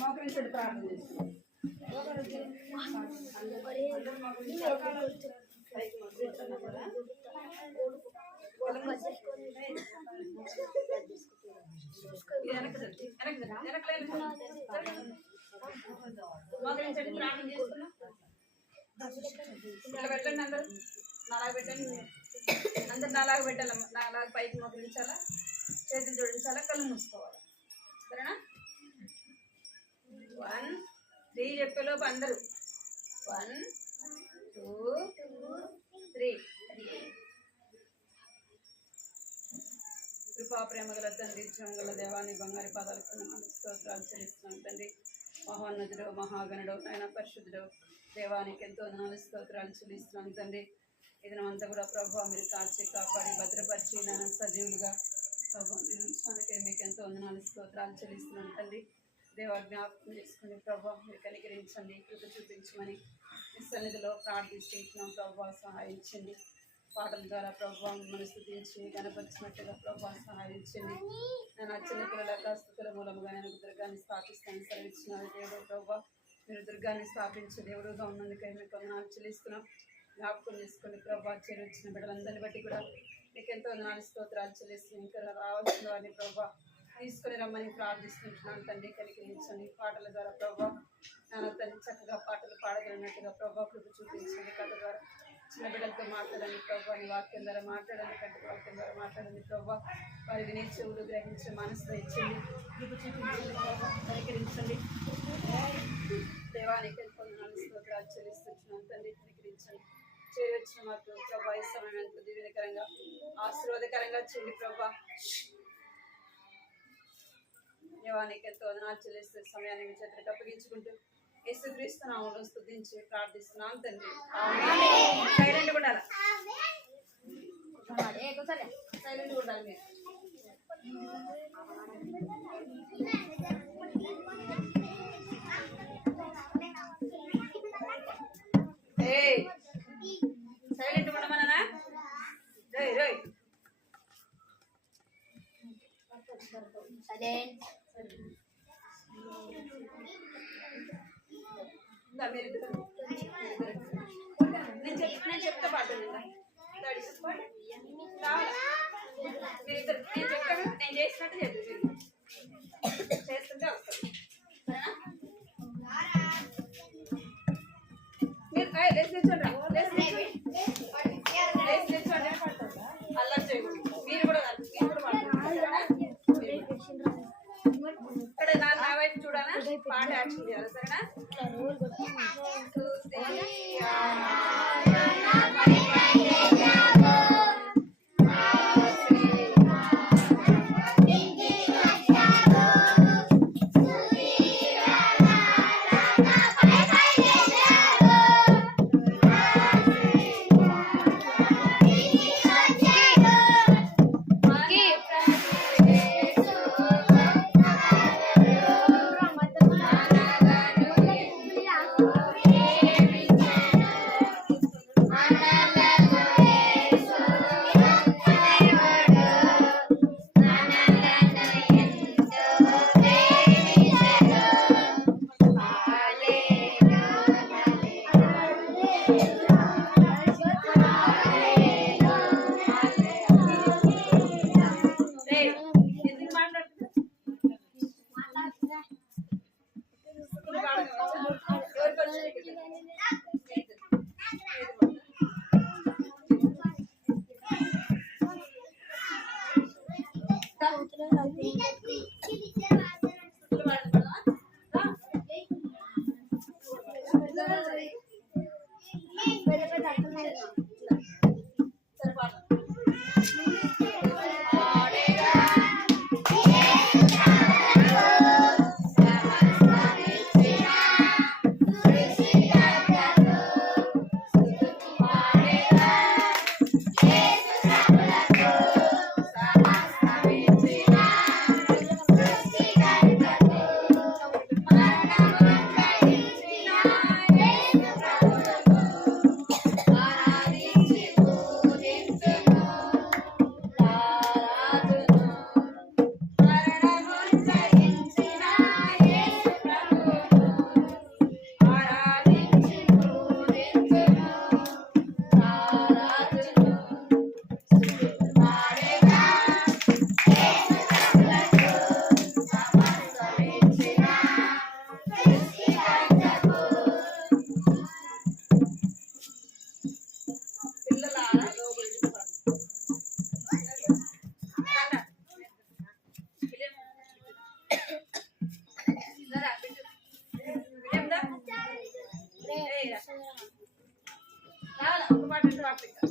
మోకరించండి ప్రార్థన చేస్తున్నాం మోకరించండి ప్రార్థన చేస్తున్నాం ఇలా పెట్టండి అందరూ నాలాగా పెట్టండి. అందరు నాలాగా పెట్టాలి నాలాగా పైకి మోకరించాలా? చేతులు జోడించాలా? కళ్ళు మూసుకోవాలి? సరేనా? వన్ త్రీ చెప్పేలోపు అందరూ. వన్ టూ త్రీ కృపా ప్రేమ గల తండ్రి జీవం దేవాన్ని బంగారు పదాలకు మన స్తోత్రాలు చెల్లిస్తున్నాను తండ్రి. మహోన్నతుడు మహాగణుడు ఆయన పరిశుద్ధుడు దేవానికి ఎంతో నాలుగు స్తోత్రాలు చెల్లిస్తున్నాను తండ్రి. ఇది అంతా కూడా ప్రభు మీరు కాచి కాపాడి భద్రపరిచి నాన్న సజీవులుగా ప్రభు మీకు ఎంతో వందనాలు స్తోత్రాలు చెల్లిస్తున్నాను తండ్రి. దేవ జ్ఞాపకం చేసుకుని ప్రభావ మీరు కనికరించండి కృప చూపించమని మీ సన్నిధిలో ప్రార్థిస్తున్నాం ప్రభావ సహాయించండి. పాటల ద్వారా ప్రభావం మిమ్మల్ని స్థుతించి కనపరిచినట్టుగా ప్రభావం సహాయించండి. నేను చిన్న పిల్లల స్థుతుల మూలముగా నేను దుర్గాన్ని స్థాపిస్తాను సరిచిన దేవుడు ప్రభావ మీరు దుర్గాన్ని స్థాపించే దేవుడుగా ఉన్నందుకై మీకు వందనాలు చెల్లిస్తున్నాం. జ్ఞాపకం చేసుకుని ప్రభావ చేరొచ్చిన బిడ్డలందరిని బట్టి కూడా మీకు ఎంతో వందనాలు స్తోత్రాలు చెల్లిస్తున్నాం. ఇంకా రావాల్సిన వారిని ప్రభావ తీసుకుని రమ్మని ప్రార్థిస్తుంటున్నాను తండ్రి. కనికరించండి పాటల ద్వారా ప్రభావ నాన్న తండ్రి చక్కగా పాటలు పాడగలిగినట్టుగా ప్రభావ కృప చూపించండి. కథ ద్వారా చిన్న బిడ్డలతో మాట్లాడండి ప్రభావ నీ వాక్యం ద్వారా మాట్లాడండి కంటి వాక్యం ద్వారా మాట్లాడండి ప్రభావ వారి వినే చెవులు గ్రహించే మనసు ఇచ్చండి కృప చూపించండి ప్రభావ కనికరించండి దేవానికి పొందినాలు స్తోత్రాలు చెల్లిస్తున్నాను తండ్రి కనికరించండి చేరొచ్చిన మాకు ప్రభా ఈ సమయం ఎంతో దీవెనకరంగా ఆశీర్వాదకరంగా చెల్లి ప్రభా. దేవానికి ఎంతో వదనాలు చెల్లిస్తున్న సమయాన్ని మీ చేతులకు అప్పగించుకుంటూ యేసుక్రీస్తు నామంలో స్తుతించి ప్రార్థిస్తున్నాం తండ్రి. సైలెంట్ కూడా సైలెంట్ కూడా మీరు. సైలెంట్ ఉండమన్నా ఇందా మీరు ఇద్దరు. నేను చెప్తా పాట నేను చెప్తాను నేను చేసినట్టు చెప్పు చేస్తుంటే వస్తాను continuar aplicando.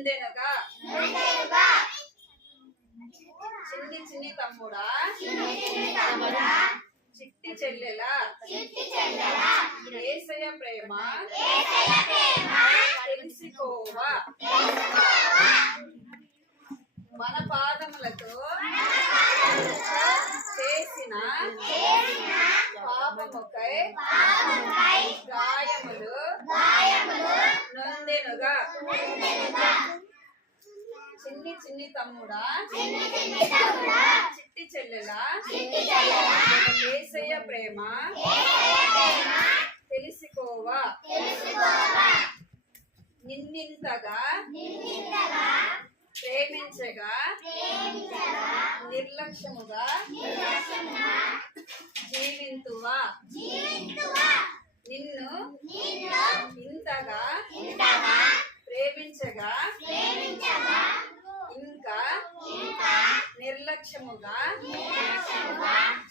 నుండెనుగా చిన్ని చిన్ని తమ్ముడా? చిట్టి చెల్లెలా? ఏసయ ప్రేమ? తెలుసుకోవా? మన పాదములతో చేసిన పాపముకై గాయములు నొందెనుగా. చిన్ని చిన్ని తమ్ముడా చిట్టి చెల్లెలా ఏసయ్య ప్రేమ తెలుసుకోవా. నిన్నింతగా ప్రేమించగా నిర్లక్ష్యముగా జీవింతువా? నిన్ను ఇంతగా ప్రేమించగా ఇంకా నిర్లక్ష్యముగా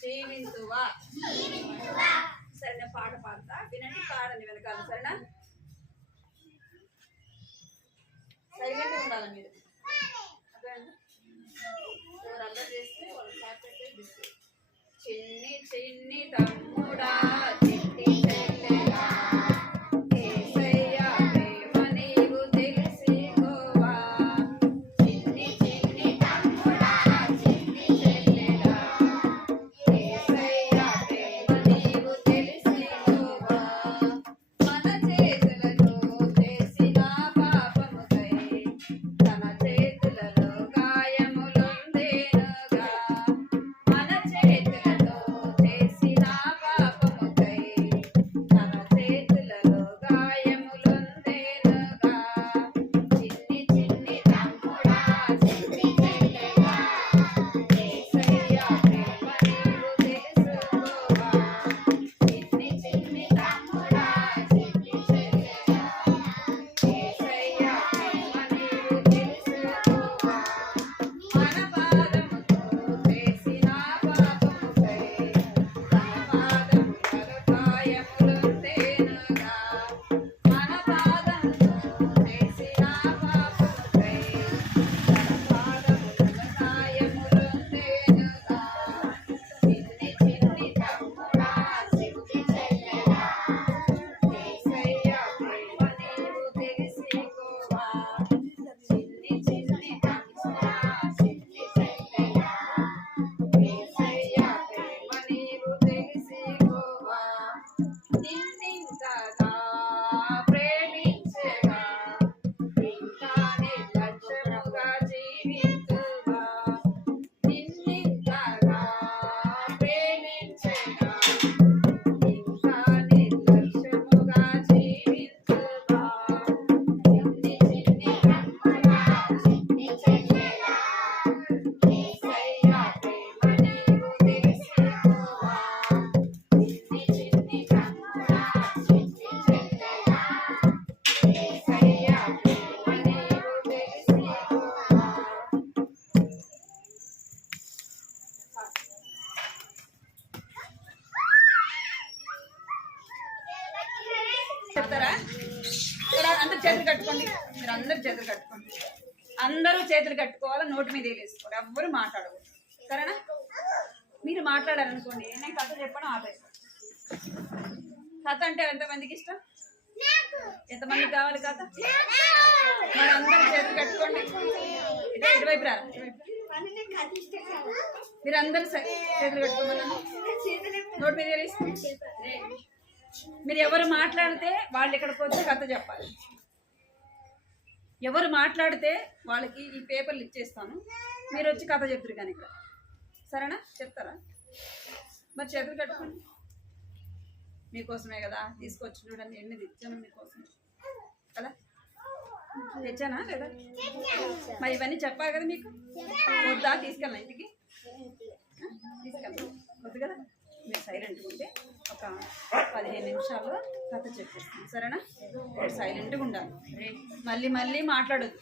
జీవింతువా? సరే పాట పాడతా. వినండి పాడండి వెనకాల సరేనా? సరిగ్గా ఉండాలి మీరు? చిన్ని చిన్ని తమ్ముడా ఇక్కడ అందరు చేతులు కట్టుకోండి. మీరు అందరు చేతులు కట్టుకోండి. అందరూ చేతులు కట్టుకోవాలి? నోటి మీద వేసుకోవాలి ఎవ్వరు మాట్లాడకూడదు. సరేనా? మీరు మాట్లాడారనుకోండి నేను కథ చెప్పడం ఆపేస్తాను కథ అంటే ఎంతమందికి ఇష్టం? ఎంతమందికి కావాలి కథ? మరి అందరూ చేతులు కట్టుకోండి. ఇదే ఇటువైపు రా మీరు చేతులు కట్టుకోమన్నా నోటి మీద వేసుకోండి మీరు ఎవరు మాట్లాడితే వాళ్ళు ఇక్కడికి వచ్చి కథ చెప్పాలి. ఎవరు మాట్లాడితే వాళ్ళకి ఈ పేపర్లు ఇచ్చేస్తాను. మీరు వచ్చి కథ చెప్తారు కానీ ఇక్కడ. సరేనా? చెప్తారా? మరి చేతులు కట్టుకోండి. మీకోసమే కదా? తీసుకొచ్చి చూడండి ఎన్ని తెచ్చాను మీకోసం కదా? తెచ్చానా లేదా? మరి ఇవన్నీ చెప్పాలి కదా మీకు? వద్దా? తీసుకెళ్ళా ఇంటికి? తీసుకెళ్ళా వద్దు కదా? మీరు సైలెంట్గా ఉంటే ఒక పదిహేను నిమిషాలు కథ చెప్పేస్తాను. సరేనా? మీరు సైలెంట్గా ఉండాలి. మళ్ళీ మళ్ళీ మాట్లాడొద్దు.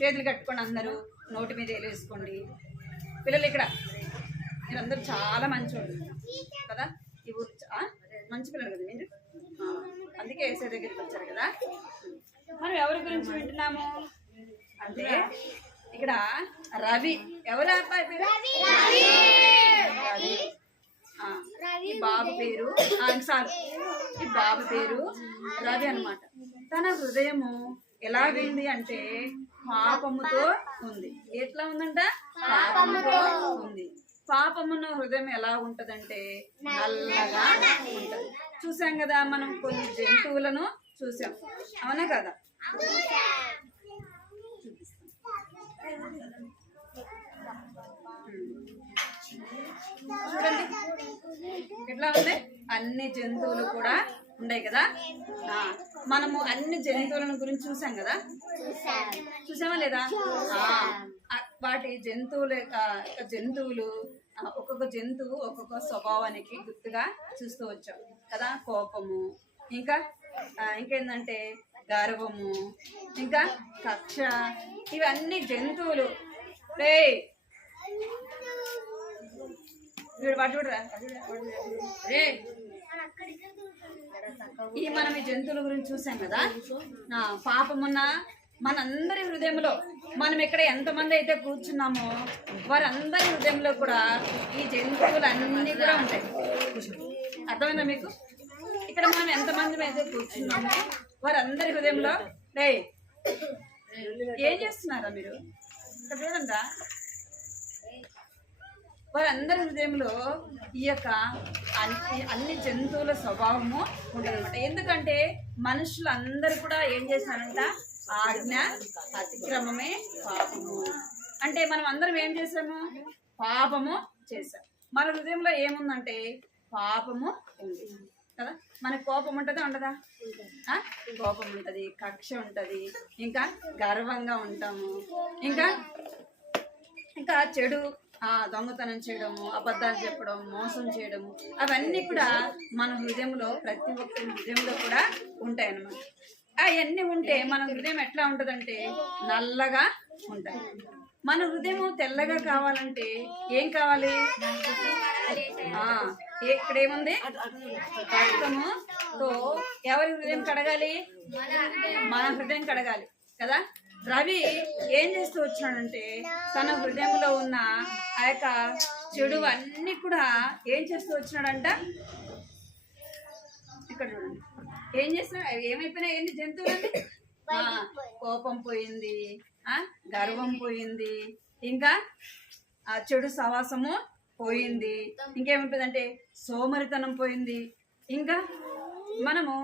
చేతులు కట్టుకోండి అందరూ. నోటి మీద వేసుకోండి. పిల్లలు ఇక్కడ. మీరందరూ చాలా మంచోళ్ళు. కదా? ఈ ఊరు మంచి పిల్లలు కదా మీరు? అందుకే ఏసే దగ్గరికి వచ్చారు కదా. మనం ఎవరి గురించి వింటున్నాము? అంటే ఇక్కడ రవి. ఎవరు అబ్బాయి రవి! ఈ బాబు పేరు. చాలు ఈ బాబు పేరు రవి అన్నమాట. తన హృదయము ఎలా ఉంది అంటే పాపముతో ఉంది. ఎట్లా ఉందంట? పాపముతో ఉంది. పాపమున్న హృదయం ఎలా ఉంటదంటే నల్లగా ఉంటది. చూసాం కదా మనం కొన్ని జంతువులను చూసాం. అవునా కదా? చూడండి. ఎట్లా ఉంది? అన్ని జంతువులు కూడా ఉన్నాయి కదా? మనము అన్ని జంతువులను గురించి చూసాం కదా? చూసామా లేదా? వాటి జంతువుల యొక్క జంతువులు ఒక్కొక్క జంతువు ఒక్కొక్క స్వభావానికి గుర్తుగా చూస్తూ వచ్చాం కదా? కోపము ఇంకా ఇంకేందంటే గర్వము ఇంకా కక్ష ఇవన్నీ జంతువులు. రే వీడు చూడరా ఈ మనం ఈ జంతువుల గురించి చూసాం కదా? ఆ, పాపమున్న మనందరి హృదయంలో మనం ఇక్కడ ఎంతమంది అయితే కూర్చున్నామో వారందరి హృదయంలో కూడా ఈ జంతువులు అన్నీ కూడా ఉంటాయి. అర్థమైందా మీకు? ఇక్కడ మనం ఎంతమంది అయితే కూర్చున్నామో వారందరి హృదయంలో రే ఏం చేస్తున్నారా మీరు? ఇక్కడ చూడండి వారందరి హృదయంలో ఈ యొక్క అన్ని అన్ని జంతువుల స్వభావము ఉంటుందన్నమాట. ఎందుకంటే మనుషులు అందరు కూడా ఏం చేశారంట? ఆజ్ఞ అతిక్రమమే పాపము. అంటే మనం అందరం ఏం చేసాము పాపము చేసాం మన హృదయంలో ఏముందంటే పాపము ఉంది. కదా? మనకు కోపం ఉంటుందా ఉండదా? కోపం ఉంటుంది కక్ష ఉంటుంది ఇంకా గర్వంగా ఉంటాము. ఇంకా ఇంకా చెడు దొంగతనం చేయడము అబద్ధాలు చెప్పడం మోసం చేయడము అవన్నీ కూడా మన హృదయంలో ప్రతి ఒక్కరి హృదయంలో కూడా ఉంటాయి అన్నమాట అవన్నీ ఉంటే మన హృదయం ఎట్లా ఉంటుందంటే నల్లగా ఉంటుంది. మన హృదయం తెల్లగా కావాలంటే ఏం కావాలి? ఇక్కడ ఏముంది? రక్తముతో ఎవరి హృదయం కడగాలి? మన హృదయం కడగాలి కదా? రవి ఏం చేస్తూ వచ్చాడంటే తన హృదయంలో ఉన్న ఆ యొక్క చెడు అన్ని కూడా ఏం చేస్తూ వచ్చినాడంట? ఇక్కడ చూడండి. ఏం చేస్తున్నా? ఏమైపోయినా ఏంటి జంతువులండి? కోపం పోయింది ఆ, గర్వం పోయింది ఇంకా ఆ చెడు సవాసము పోయింది. ఇంకేమైపోయిందంటే సోమరితనం పోయింది. ఇంకా మనము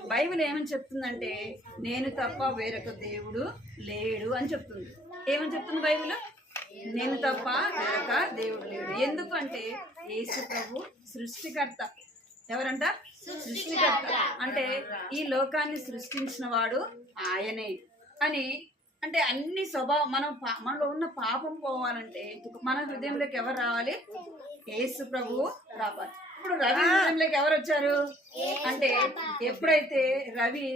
బైబిల్ ఏమని చెప్తుందంటే నేను తప్ప వేరొక దేవుడు లేడు అని చెప్తుంది. ఏమని చెప్తుంది బైబిల్? నేను తప్ప వేరొక దేవుడు లేడు ఎందుకంటే యేసు ప్రభు సృష్టికర్త. ఎవరంట? సృష్టికర్త. అంటే ఈ లోకాన్ని సృష్టించిన వాడు ఆయనే అని. అంటే అన్ని స్వభావం మనం పా- మనలో ఉన్న పాపం పోవాలంటే మన హృదయంలోకి ఎవరు రావాలి? యేసు ప్రభు రావాలి. ఇప్పుడు రవి హృదయంలోకి ఎవరు వచ్చారు? అంటే ఎప్పుడైతే రవి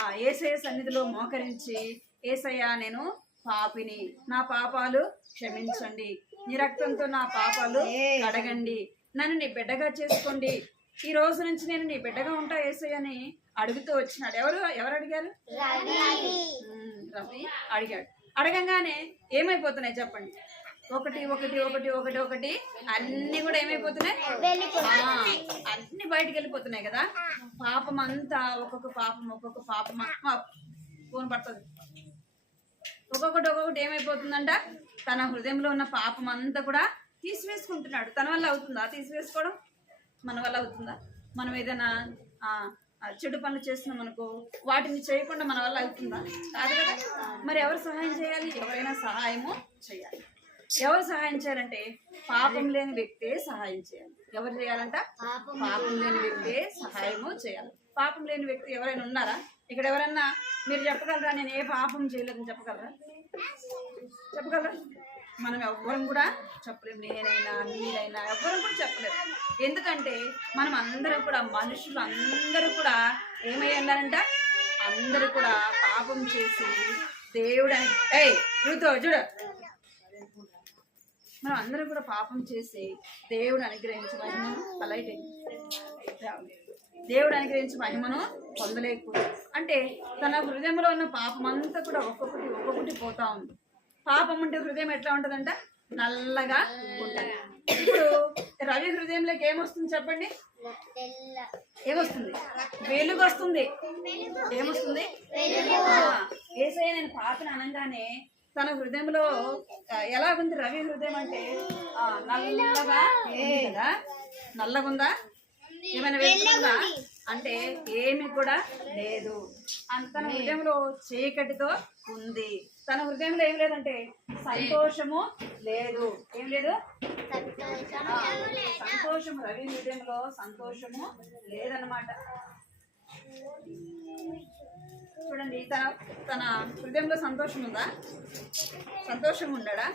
ఆ ఏసయ సన్నిధిలో మోకరించి ఏసయ్య నేను పాపిని. నా పాపాలు క్షమించండి. నీ రక్తంతో నా పాపాలు కడగండి. నన్ను నీ బిడ్డగా చేసుకోండి. ఈ రోజు నుంచి నేను నీ బిడ్డగా ఉంటా ఏసయ్య అని అడుగుతూ వచ్చినాడు. ఎవరు? ఎవరు అడిగారు? రవి అడిగాడు. అడగంగానే ఏమైపోతున్నాయి చెప్పండి. ఒకటి ఒకటి ఒకటి ఒకటి ఒకటి. అన్ని కూడా ఏమైపోతున్నాయి? అన్ని బయటికి వెళ్ళిపోతున్నాయి కదా? పాపం అంతా ఒక్కొక్క పాపం ఒక్కొక్క పాపం ఫోన్ పడుతుంది. ఒక్కొక్కటి ఒక్కొక్కటి ఏమైపోతుందంట? తన హృదయంలో ఉన్న పాపం అంతా కూడా తీసివేసుకుంటున్నాడు. తన వల్ల అవుతుందా? తీసివేసుకోవడం మన వల్ల అవుతుందా? మనం ఏదైనా చెడు పనులు చేస్తున్నాం అనుకో వాటిని చేయకుండా మన వల్ల అవుతుందా? కాదు కదా? మరి ఎవరు సహాయం చేయాలి? ఎవరైనా సహాయము చేయాలి. ఎవరు సహాయం చేయాలంటే పాపం లేని వ్యక్తే సహాయం చేయాలి. ఎవరు చేయాలంట? పాపం లేని వ్యక్తే సహాయము చేయాలి. పాపం లేని వ్యక్తి ఎవరైనా ఉన్నారా? ఇక్కడ ఎవరన్నా మీరు చెప్పగలరా? నేను ఏ పాపం చేయలేదని చెప్పగలరా? చెప్పగలరా? మనం ఎవ్వరం కూడా చెప్పలేము నేనైనా మీరైనా ఎవ్వరం కూడా చెప్పలేము ఎందుకంటే మనం అందరం కూడా మనుషులు అందరూ కూడా ఏమై ఉన్నారంట? అందరూ కూడా పాపం చేసి దేవుడని ఏయ్ ఋతో చూడ. మనం అందరం కూడా పాపం చేసి దేవుడు అనుగ్రహించి మహిమను అలాగే దేవుడు అనుగ్రహించి మహిమను పొందలేకపోతుంది అంటే తన హృదయంలో ఉన్న పాపం అంతా కూడా ఒక్కొక్కటి ఒక్కొక్కటి పోతా ఉంది. పాపం ఉంటే హృదయం ఎట్లా ఉంటుందంట? నల్లగా ఉంటుంది. ఇప్పుడు రవి హృదయంలోకి ఏమొస్తుంది చెప్పండి? ఏమొస్తుంది? వెలుగు. వస్తుంది ఏమొస్తుంది ఏసయ్య నేను పాపను అనగానే తన హృదయంలో ఎలా ఉంది రవి హృదయం అంటే? నల్లగా నల్లగుందా కదా? ఏమైనా వెళ్తుందా అంటే ఏమి కూడా లేదు. అంత తన హృదయంలో చీకటితో ఉంది. తన హృదయంలో ఏం లేదంటే సంతోషము లేదు. ఏం లేదు? సంతోషం రవి హృదయంలో సంతోషము లేదన్నమాట. చూడండి తన తన హృదయంలో సంతోషం ఉందా? సంతోషం ఉండడా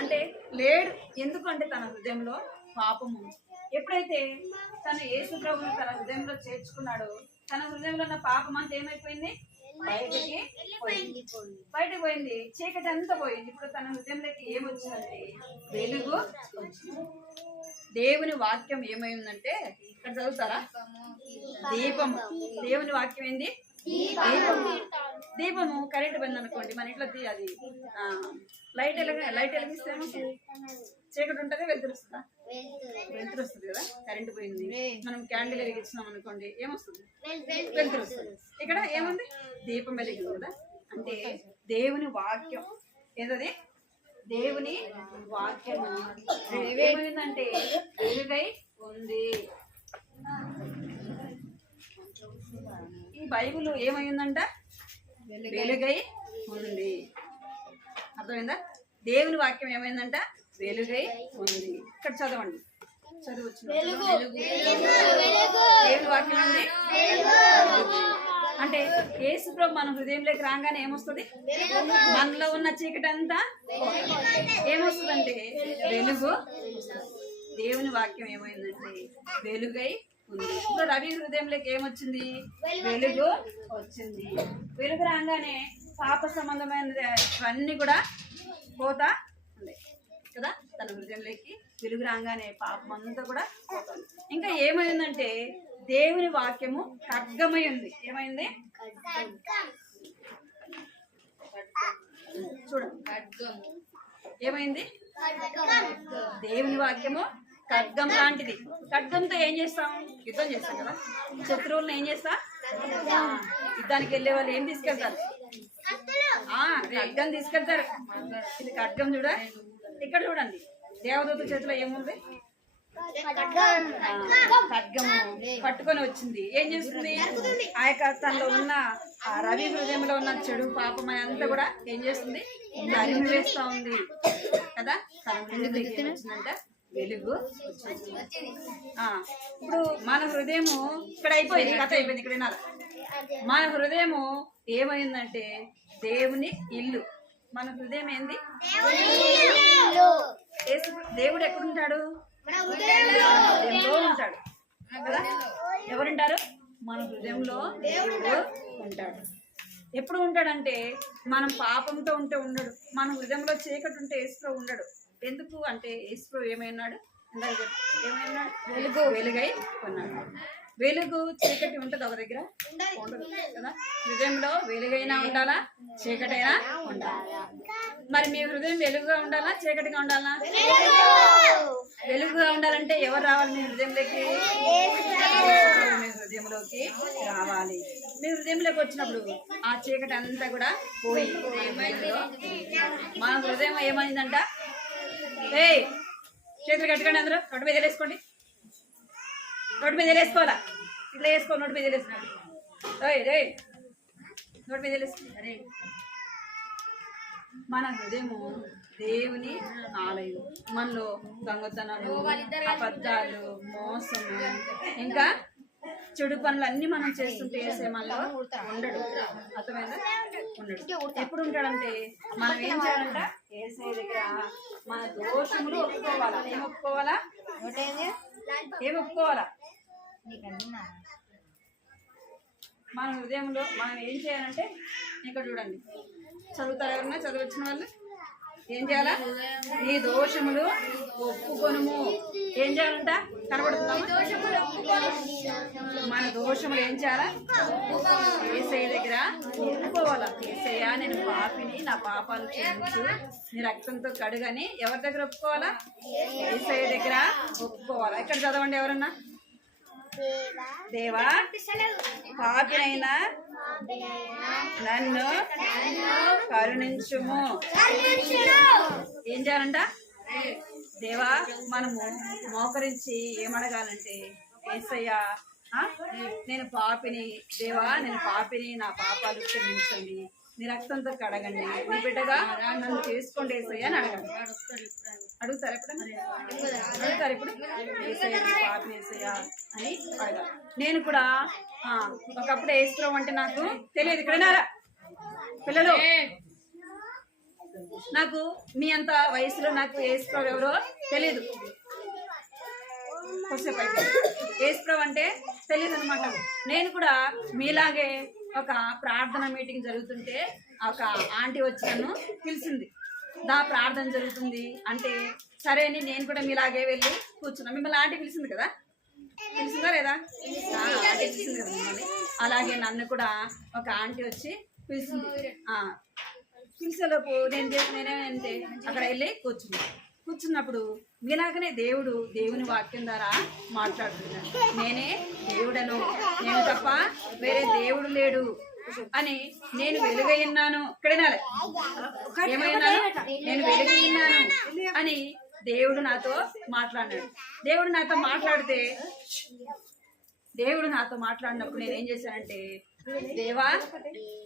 అంటే లేడు. ఎందుకంటే తన హృదయంలో పాపం ఉంది. ఎప్పుడైతే తను యేసు ప్రభుని తన హృదయంలో చేర్చుకున్నాడో తన హృదయంలో ఉన్న పాపం అంతా ఏమైపోయింది? బయటకి పోయింది. బయటకు పోయింది. చీకటి అంతా పోయింది. ఇప్పుడు తన హృదయంలోకి ఏమొచ్చిందంటే వెలుగు దేవుని వాక్యం ఏమైందంటే ఇక్కడ చదువుతారా? దీపము. దేవుని వాక్యం ఏంది? దీపము దీపము కరెంట్ పోయింది అనుకోండి మన ఇంట్లో అది లైట్ వెలగ లైట్ వెలిగిస్తే చీకటి ఉంటుంది వెలుతురుస్తుందా వెలుతురు వస్తుంది కదా కరెంట్ పోయింది. మనం క్యాండిల్ వెలిగించినాం అనుకోండి ఏమొస్తుంది? వెలుతురు వస్తుంది. ఇక్కడ ఏముంది? దీపం వెలిగింది కదా. అంటే దేవుని వాక్యం. ఏదది? దేవుని వాక్యం ఏమైందంటే వెలుగై ఉంది. ఈ బైబిల్ ఏమైందంట? వెలుగై ఉంది. అర్థమైందా? దేవుని వాక్యం ఏమైందంట? వెలుగై ఉంది. ఇక్కడ చదవండి. చదువచ్చు దేవుని వాక్యం అంటే యేసు ప్రభు మన హృదయంలోకి రాగానే ఏమొస్తుంది? మనలో ఉన్న చీకటి అంతా ఏమొస్తుందంటే వెలుగు. దేవుని వాక్యం ఏమైందంటే వెలుగై ఉంది. ఇప్పుడు రవి హృదయంలోకి ఏమొచ్చింది? వెలుగు వచ్చింది. వెలుగు రాగానే పాప సంబంధమైన అన్నీ కూడా పోతా ఉన్నాయి కదా? తన హృదయంలోకి వెలుగు రాగానే పాపం అంతా కూడా పోతుంది ఇంకా ఏమైందంటే దేవుని వాక్యము ఖడ్గమై ఉంది. ఏమైంది? చూడండి ఏమైంది? దేవుని వాక్యము ఖడ్గం లాంటిది. ఖడ్గంతో ఏం చేస్తాం? యుద్ధం చేస్తాం కదా? శత్రువులను ఏం చేస్తా? యుద్ధానికి వెళ్ళే వాళ్ళు ఏం తీసుకెళ్తారు? ఆ ఖడ్గం తీసుకెళ్తారు. ఇది ఖడ్గం చూడ. ఇక్కడ చూడండి. దేవదూత చేతిలో ఏముంది? ఖడ్గము. పట్టుకొని వచ్చింది. ఏం చేస్తుంది? ఆ యొక్క తనలో ఉన్న ఆ రవి హృదయంలో ఉన్న చెడు పాపం అంతా కూడా ఏం చేస్తుంది? తరిమి వేస్తా ఉంది. కదా? తన వెలుగు ఇప్పుడు మన హృదయము ఇక్కడ అయిపోయింది కథ అయిపోయింది ఇక్కడ వినాలి. మన హృదయము ఏమైందంటే దేవుని ఇల్లు. మన హృదయం ఏంది? దేవుడు ఎక్కడుంటాడు? ఉంటాడు. కదా? ఎవరుంటారు? మన హృదయంలో దేవుడు ఉంటాడు. ఎప్పుడు ఉంటాడంటే మనం పాపంతో ఉంటే ఉండడు. మన హృదయంలో చీకటి ఉంటే ఏసులో ఉండడు. ఎందుకు అంటే యేసులో ఏమైనాడు? వెలుగు. వెలుగై ఉన్నాడు వెలుగు చీకటి ఉంటుంది ఒక దగ్గర? ఉండదు కదా? హృదయంలో వెలుగైనా ఉండాలా? చీకటైనా ఉండాలా? మరి మీ హృదయం వెలుగుగా ఉండాలా? చీకటిగా ఉండాలా? వెలుగుగా ఉండాలంటే ఎవరు రావాలి మీ హృదయంలోకి? మీ హృదయంలోకి రావాలి. మీ హృదయంలోకి వచ్చినప్పుడు ఆ చీకటి అంతా కూడా పోయి మన హృదయం ఏమైందంట? ఏయ్ చేతులు కట్టుకోండి అందరూ. నోటి మీద వేసుకోండి. నోటి మీద వేసుకోవాలా? ఇట్లా వేసుకో నోటి మీద వేసుకోండి ఓయ్ రే నోటి మీద వేసుకో. అరే. మన హృదయము దేవుని ఆలయం. మనలో దొంగతనము అబద్ధాలు మోసము. ఇంకా? చెడు పనులు అన్ని మనం చేస్తుంటే మనలో ఉండడు. అర్థమైందా? ఉండడు. ఎప్పుడు ఉంటాడంటే మనం ఏం చేయాలంట? ఏసే దగ్గర మన దోషములు ఒప్పుకోవాలా? ఏం ఒప్పుకోవాలా? ఏం ఒప్పుకోవాలా? మన హృదయంలో మనం ఏం చేయాలంటే ఇక్కడ చూడండి. చదువుతారు ఎవరన్నా? చదవచ్చిన వాళ్ళు? ఏం చేయాలా? ఈ దోషములు ఒప్పుకొనుము. ఏం చేయాలంట? కనబడుతుందా? దోషములు ఏం చేయాలా? ఏసయ్య దగ్గర ఒప్పుకోవాలా ఏసయ్య నేను పాపిని నా పాపాలు క్షమించు. నీ రక్తంతో కడుగని ఎవరి దగ్గర ఒప్పుకోవాలా? ఏసయ్య దగ్గర ఒప్పుకోవాలా. ఇక్కడ చదవండి ఎవరన్నా? దేవా? పాపినైనా? నన్ను కరుణించుము. ఏం చేయాలంట? దేవా మనము మోకరించి ఏమడగాలంటే ఏసయ్యా నేను పాపిని దేవా నేను పాపిని నా పాపాలు క్షమించండి. నీ రక్తంతో కడగండి. నీ బిడ్డగా నన్ను చేసుకోండి ఏసయ్యా అని అడగండి. అడుగుతారు ఎప్పుడు అడుగుతారు ఇప్పుడు ఏసయ్య నీ పాపిని అని అడగాలి. నేను కూడా ఒకప్పుడు ఏసుప్రభు అంటే నాకు తెలియదు. ఇక్కడ పిల్లలు నాకు మీ అంత వయసులో నాకు ఏసుప్రభు ఎవరో తెలియదు. కొద్దిసేపు అయితే ఏసుప్రభు అంటే తెలియదు అనమాట నేను కూడా మీలాగే ఒక ప్రార్థన మీటింగ్ జరుగుతుంటే ఒక ఆంటీ వచ్చి నన్ను పిలిచింది. దా ప్రార్థన జరుగుతుంది అంటే సరే అని నేను కూడా మీలాగే వెళ్ళి కూర్చున్నా. మిమ్మల్ని ఆంటీ పిలిచింది కదా? పిలిచిందా లేదా? పిలిచింది కదా మిమ్మల్ని. అలాగే నన్ను కూడా ఒక ఆంటీ వచ్చి పిలిచింది. పిలిచేలోపు నేను చేసిన నేనేమంటే అక్కడ వెళ్ళి కూర్చున్నాను కూర్చున్నప్పుడు మీలాగనే దేవుడు దేవుని వాక్యం ద్వారా మాట్లాడుతున్నాడు. నేనే దేవుడను నేను తప్ప వేరే దేవుడు లేడు అని నేను వెలుగైనాను ఇక్కడ ఏమైనాను నేను వెలుగైనాను అని దేవుడు నాతో మాట్లాడినాడు. దేవుడు నాతో మాట్లాడితే దేవుడు నాతో మాట్లాడినప్పుడు నేను ఏం చేశానంటే దేవా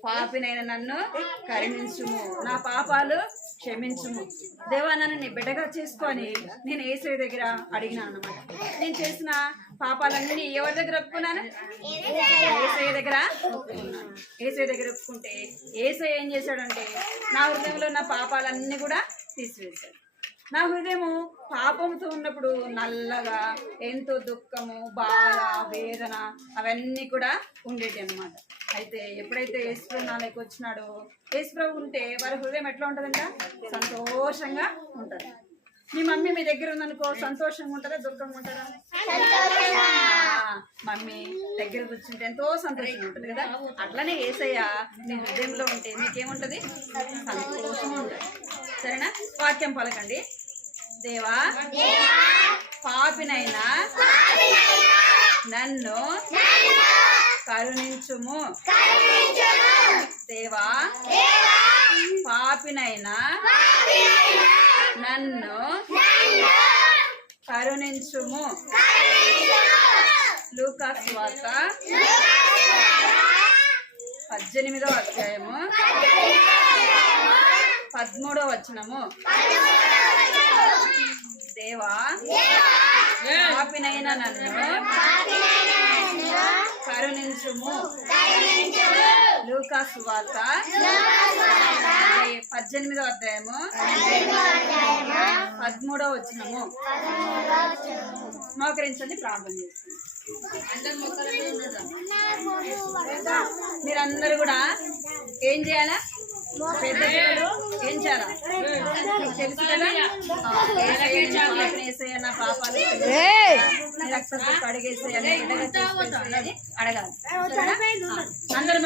పాపినైన నన్ను కరుణించుము. నా పాపాలు క్షమించుము దేవా నన్ను నీ బిడ్డగా చేసుకొని నేను ఏసై దగ్గర అడిగినాను అనమాట నేను చేసిన పాపాలన్నీ ఎవరి దగ్గర ఒప్పుకున్నాను? ఏసఐ దగ్గర ఒప్పుకున్నాను. దగ్గర ఒప్పుకుంటే ఏసఐ ఏం చేశాడంటే నా హృదయంలో ఉన్న పాపాలన్నీ కూడా తీసివేశాడు. నా హృదయము పాపంతో ఉన్నప్పుడు నల్లగా ఎంతో దుఃఖము బాధ వేదన అవన్నీ కూడా ఉండేటి అన్నమాట. అయితే ఎప్పుడైతే యేసుప్రభు నాలోకి వచ్చినాడో యేసుప్రభు ఉంటే వారి హృదయం ఎట్లా ఉంటుందంట? సంతోషంగా ఉంటుంది. మీ మమ్మీ మీ దగ్గర ఉందనుకో సంతోషంగా ఉంటారా దుఃఖంగా ఉంటారా? మమ్మీ దగ్గర కూర్చుంటే ఎంతో సంతోషంగా ఉంటుంది కదా. అట్లనే ఏసయ్య మీ హృదయంలో ఉంటే మీకేముంటది? సంతోషం ఉంటుంది. సరేనా? వాక్యం పలకండి. దేవా పాపినైనా నన్ను కరుణించుము. దేవా పాపినైనా నన్ను కరుణించుము. లూకాస్ వార్త పద్దెనిమిదో అధ్యాయము. పదమూడో వచనము. దేవా పాపినైన నన్ను కరుణించుము. లూకాస్ వార్త పద్దెనిమిదో అధ్యాయము. పదమూడో వచనము. మోకరించండి ప్రార్థన చేస్తుంది మీరందరూ కూడా ఏం చేయాలా? పెద్ద ఏం చేయాలా? మీకు తెలుసు కదా? నా పాపాలు కడిగేసి అడగాలి. అందరూ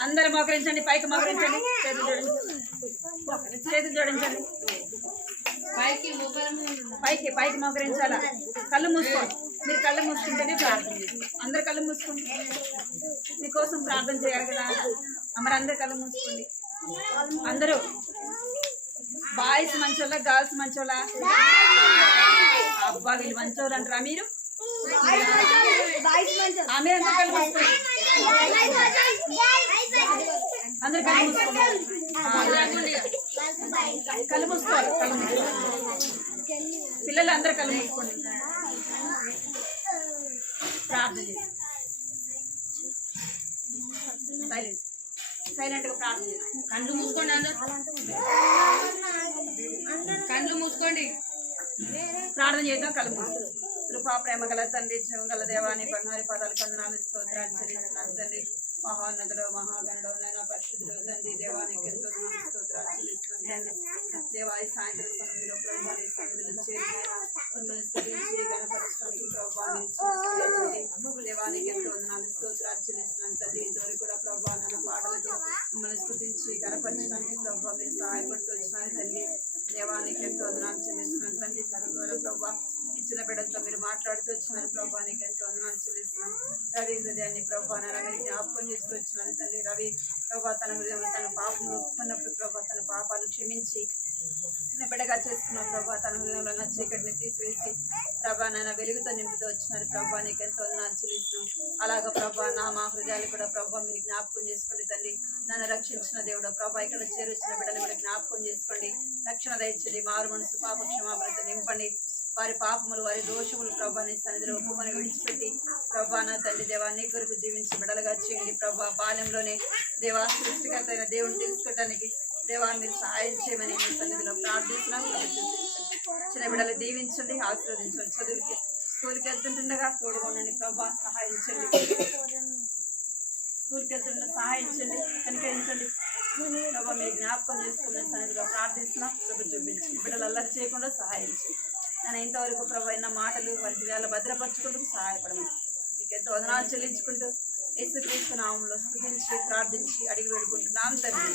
అందరూ మోకరించండి పైకి మోకరించండి చేతులు జోడించండి. పైకి పైకి పైకి మోకరించాలా కళ్ళు మూసుకోండి మీరు కళ్ళు మూసుకుంటేనే ప్రార్థన అందరు కళ్ళు మూసుకోండి. మీకోసం ప్రార్థన చేయాలి కదా. మరి అందరు కళ్ళు మూసుకోండి. అందరూ. బాయ్స్ మంచోళ్ళ గర్ల్స్ మంచోళ్ళ? అబ్బా వీళ్ళు మంచోళ్ళు అంటారా మీరు? అందరు కళ్ళు కళ్ళు మూసుకోవాలి పిల్లలు అందరు కళ్ళు మూసుకోండి. ప్రార్థన సైలెన్స్ సైలెంట్గా ప్రార్థన చేయండి కళ్ళు మూసుకోండి అందరు. కళ్ళు మూసుకోండి. ప్రార్థన చేద్దాం కళ్ళు మూసుకోండి. కృపా ప్రేమ గల తండ్రి జీవం గల దేవాని బంగారు పదాలు కందనాలు స్తోత్రాలు చెల్లిస్తున్నాను తండ్రి. మహోన్నతుడు మహాగణుడు నైనా పరిశుద్ధుడు తండ్రి దేవానికి ఎంతో నాలుగు స్తోత్రాలు చెల్లిస్తున్నాను. దేవాయి సాయంత్రం సమయంలో ప్రభావి గణపరచడానికి దేవానికి ఎంతో వందనాలు స్తోత్రాలు చెల్లిస్తున్నాను. తండ్రి ఇంతవరకు కూడా ప్రభావ నన్ను పాటలతో మిమ్మల్ని స్థుతించి గణపరచడానికి ప్రభావ మీరు సహాయపడుతూ వచ్చినారు. తండ్రి దేవానికి ఎంతో వందనాలు చెల్లిస్తున్నాను. తండ్రి తన ద్వారా ప్రభా ఇచ్చిన బిడ్డలతో మీరు మాట్లాడుతూ వచ్చినారు ప్రభా నీకు ఎంతో వందనాలు చెల్లిస్తున్నాను రవి హృదయాన్ని ప్రభా రవిని జ్ఞాపకం చేస్తూ వచ్చినాను తండ్రి రవి. ప్రభా తన హృదయంలో తన పాపను ఒప్పుకున్నప్పుడు ప్రభా తన పాపాలు క్షమించి చిన్న బిడ్డగా చేసుకున్న ప్రభా తన హృదయంలో ఉన్న చీకటిని తీసివేసి ప్రభా నాన్న వెలుగుతో నింపుతూ వచ్చినారు ప్రభా నీకు ఎంతో వందనాలు చెల్లిస్తున్నాం. అలాగా ప్రభా నా మా హృదయాలు కూడా ప్రభా మీరు జ్ఞాపకం చేసుకోండి తండ్రి నన్ను రక్షించిన దేవుడు ప్రభా ఇక్కడ చేరొచ్చిన బిడ్డలు కూడా జ్ఞాపకం చేసుకోండి. రక్షణ దయచండి మారు మనసు పాప క్షమాపణతో నింపండి. వారి పాపములు వారి దోషములు ప్రభా నీ సన్నిధిలో ఒప్పుకొని విడిచిపెట్టి ప్రభా నా తండ్రి దేవా నీ కొరకు జీవించి బిడలుగా చేయండి ప్రభా. బాల్యంలోనే దేవా సృష్టికర్త అయిన దేవుని తెలుసుకోవటానికి దేవా మీరు సహాయం చేయమని మీ సన్నిధిలో ప్రార్థిస్తున్నాం. చిన్న బిడ్డలు దీవించండి ఆశీర్వదించండి. చదువుకి స్కూల్కి వెళ్తుంటుండగా తోడుకోండి ప్రభా సహాయించండి స్కూల్కి వెళ్తుంటే సహాయించండి కనికరించండి. ప్రభా మీరు జ్ఞాపకం చేసుకున్న సన్నిధిలో ప్రార్థిస్తున్నాం. ప్రభు చూపించి బిడ్డలు అల్లరి చేయకుండా సహాయించండి నేను ఇంతవరకు ప్రభు అయిన మాటలు వారి హృదయాలు భద్రపరచుకుంటూ సహాయపడమని మీకు ఎంతో వదనాలు చెల్లించుకుంటూ యేసుక్రీస్తు నామంలో స్థుతించి ప్రార్థించి అడిగి వేడుకుంటున్నాం తండ్రి.